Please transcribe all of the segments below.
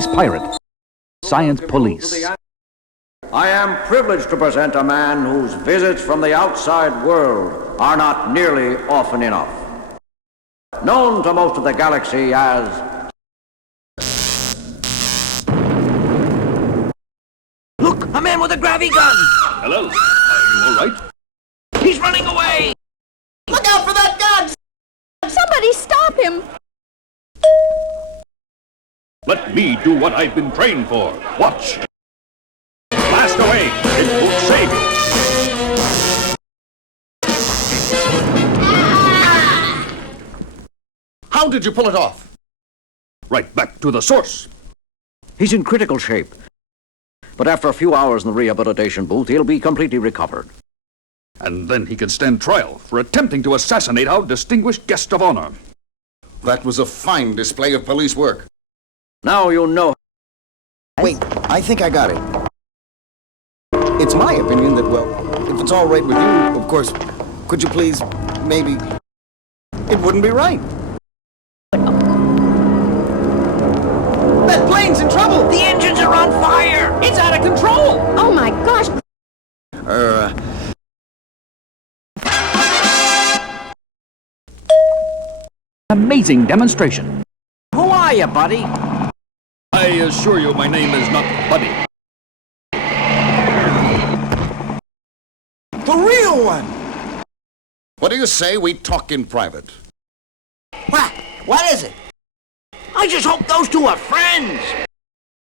space pirate, science police. I am privileged to present a man whose visits from the outside world are not nearly often enough. Known to most of the galaxy as... Look, a man with a gravity gun! Hello, are you all right? He's running away! Look out for that gun! Somebody stop him! Let me do what I've been trained for. Watch. Blast away. It will save you. How did you pull it off? Right back to the source. He's in critical shape. But after a few hours in the rehabilitation booth, he'll be completely recovered. And then he can stand trial for attempting to assassinate our distinguished guest of honor. That was a fine display of police work. Now you know. Wait, I think I got it. It's my opinion that, well, if it's all right with you, of course, could you please, maybe... It wouldn't be right. That plane's in trouble! The engines are on fire! It's out of control! Oh my gosh! Amazing demonstration. Who are you, buddy? I assure you my name is not Buddy. The real one! What do you say we talk in private? What? What is it? I just hope those two are friends!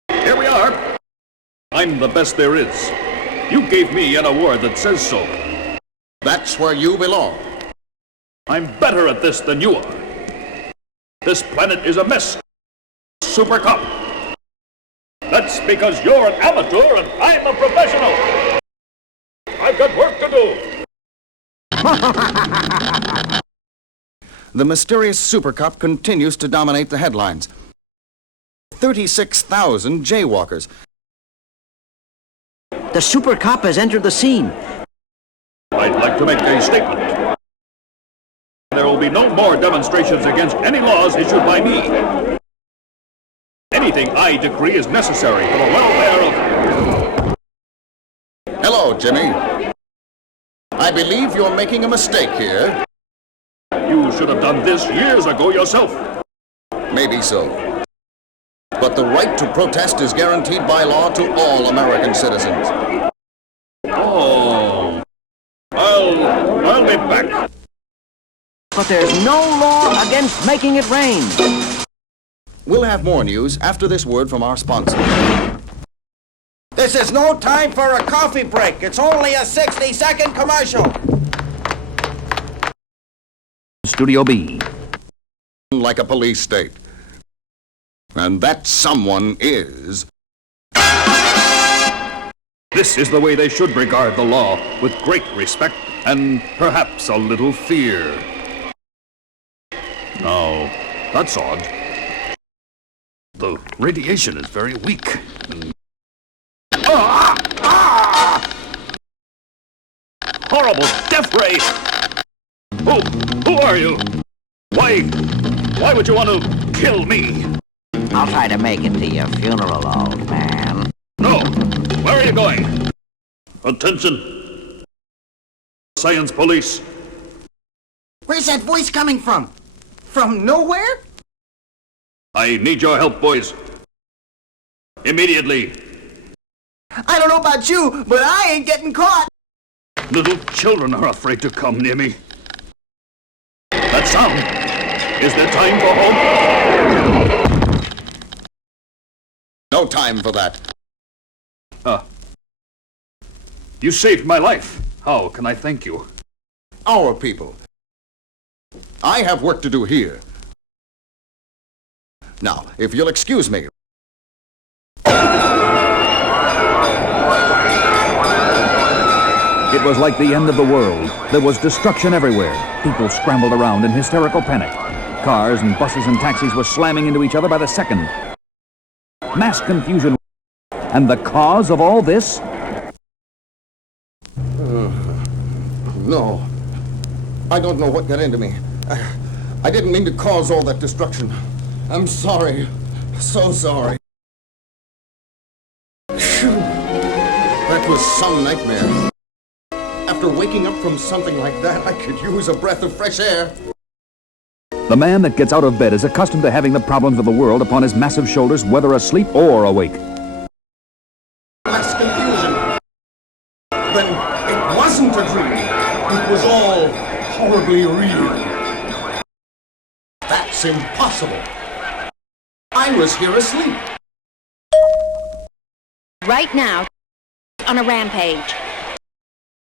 Here we are. I'm the best there is. You gave me an award that says so. That's where you belong. I'm better at this than you are. This planet is a mess. Super Cop. That's because you're an amateur and I'm a professional. I've got work to do. The mysterious Super Cop continues to dominate the headlines. 36,000 jaywalkers. The Super Cop has entered the scene. I'd like to make a statement. There will be no more demonstrations against any laws issued by me. Anything I decree is necessary for the welfare of... Hello, Jimmy. I believe you're making a mistake here. You should have done this years ago yourself. Maybe so. But the right to protest is guaranteed by law to all American citizens. Oh. I'll be back. But there's no law against making it rain. We'll have more news after this word from our sponsor. This is no time for a coffee break. It's only a 60-second commercial. Studio B. Like a police state. And that someone is... This is the way they should regard the law, with great respect and perhaps a little fear. Now, that's odd. The radiation is very weak. Horrible death ray! Who are you? Why would you want to kill me? I'll try to make it to your funeral, old man. No! Where are you going? Attention! Science police! Where's that voice coming from? From nowhere? I need your help, boys. Immediately. I don't know about you, but I ain't getting caught. Little children are afraid to come near me. That sound! Is there time for home? No time for that. You saved my life. How can I thank you? Our people. I have work to do here. Now, if you'll excuse me. It was like the end of the world. There was destruction everywhere. People scrambled around in hysterical panic. Cars and buses and taxis were slamming into each other by the second. Mass confusion. And the cause of all this? No. I don't know what got into me. I didn't mean to cause all that destruction. I'm sorry. So sorry. was some nightmare. After waking up from something like that, I could use a breath of fresh air. The man that gets out of bed is accustomed to having the problems of the world upon his massive shoulders, whether asleep or awake. Mass confusion. Then it wasn't a dream. It was all horribly real. That's impossible. I was here asleep. Right now, on a rampage.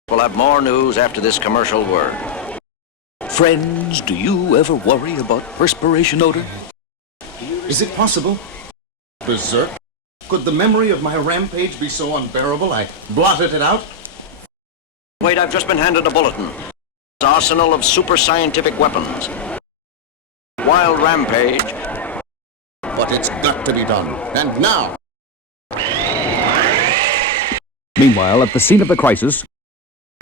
We'll have more news after this commercial word. Friends, do you ever worry about perspiration odor? Is it possible? Berserk? Could the memory of my rampage be so unbearable I blotted it out? Wait, I've just been handed a bulletin. An arsenal of super scientific weapons. Wild rampage. But it's got to be done. And now! Meanwhile, at the scene of the crisis,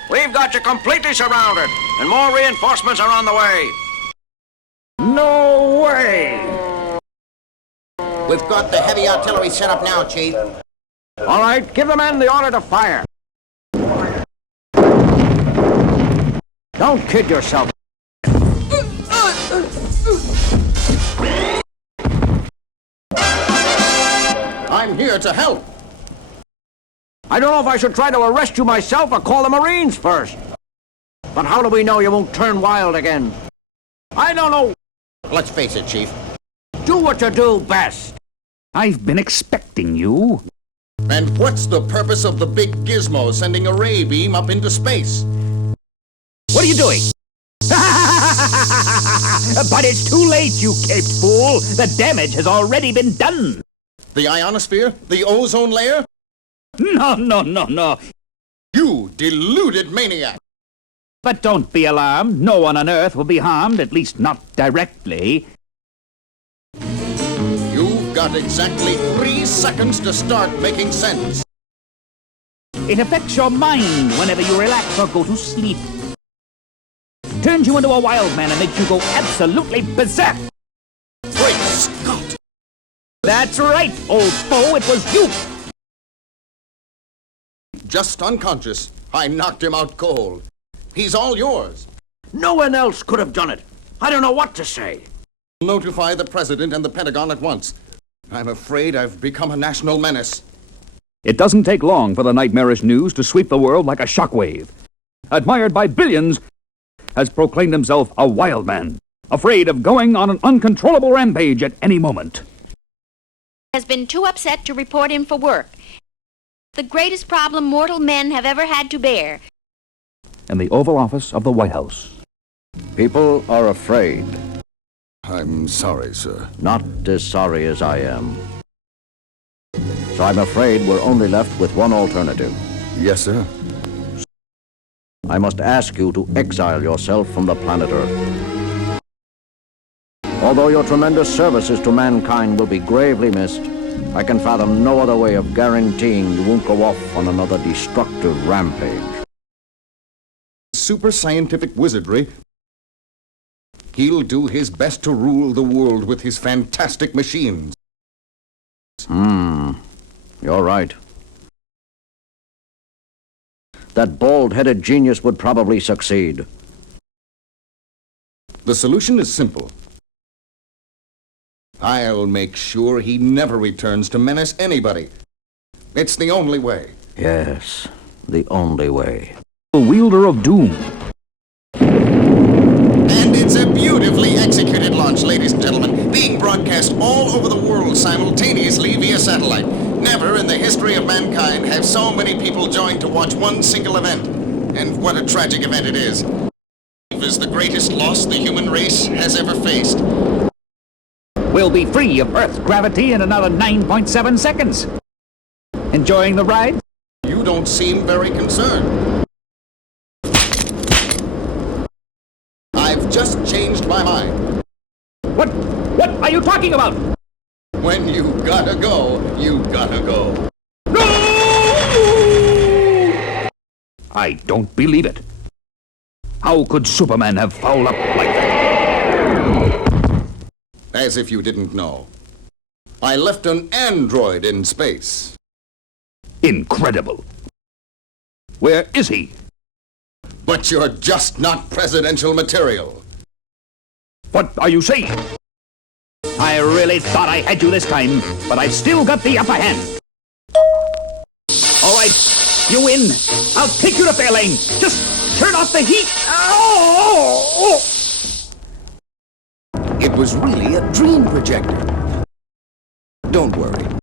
We've got you completely surrounded, and more reinforcements are on the way. No way! We've got the heavy artillery set up now, Chief. All right, give the men the order to fire. Don't kid yourself. I'm here to help. I don't know if I should try to arrest you myself or call the Marines first. But how do we know you won't turn wild again? I don't know. Let's face it, Chief. Do what you do best. I've been expecting you. And what's the purpose of the big gizmo sending a ray beam up into space? What are you doing? But it's too late, you caped fool. The damage has already been done. The ionosphere? The ozone layer? No. You deluded maniac! But don't be alarmed. No one on Earth will be harmed, at least not directly. You've got exactly 3 seconds to start making sense. It affects your mind whenever you relax or go to sleep. Turns you into a wild man and makes you go absolutely berserk. Great Scott! That's right, old foe, it was you. Just unconscious. I knocked him out cold. He's all yours. No one else could have done it. I don't know what to say. Notify the President and the Pentagon at once. I'm afraid I've become a national menace. It doesn't take long for the nightmarish news to sweep the world like a shockwave. Admired by billions, has proclaimed himself a wild man, afraid of going on an uncontrollable rampage at any moment. Has been too upset to report in for work. The greatest problem mortal men have ever had to bear. In the Oval Office of the White House. People are afraid. I'm sorry, sir. Not as sorry as I am. So I'm afraid we're only left with one alternative. Yes, sir. I must ask you to exile yourself from the planet Earth. Although your tremendous services to mankind will be gravely missed, I can fathom no other way of guaranteeing you won't go off on another destructive rampage. Super scientific wizardry. He'll do his best to rule the world with his fantastic machines. You're right. That bald-headed genius would probably succeed. The solution is simple. I'll make sure he never returns to menace anybody. It's the only way. Yes, the only way. The wielder of doom. And it's a beautifully executed launch, ladies and gentlemen, being broadcast all over the world simultaneously via satellite. Never in the history of mankind have so many people joined to watch one single event. And what a tragic event it is. It is the greatest loss the human race has ever faced. We'll be free of Earth's gravity in another 9.7 seconds. Enjoying the ride? You don't seem very concerned. I've just changed my mind. What are you talking about? When you gotta go, you gotta go. No! I don't believe it. How could Superman have fouled up like that? As if you didn't know. I left an android in space. Incredible. Where is he? But you're just not presidential material. What are you saying? I really thought I had you this time, but I've still got the upper hand. All right, you win. I'll take you to Fairlane. Just turn off the heat. Oh! It was really a dream projector. Don't worry.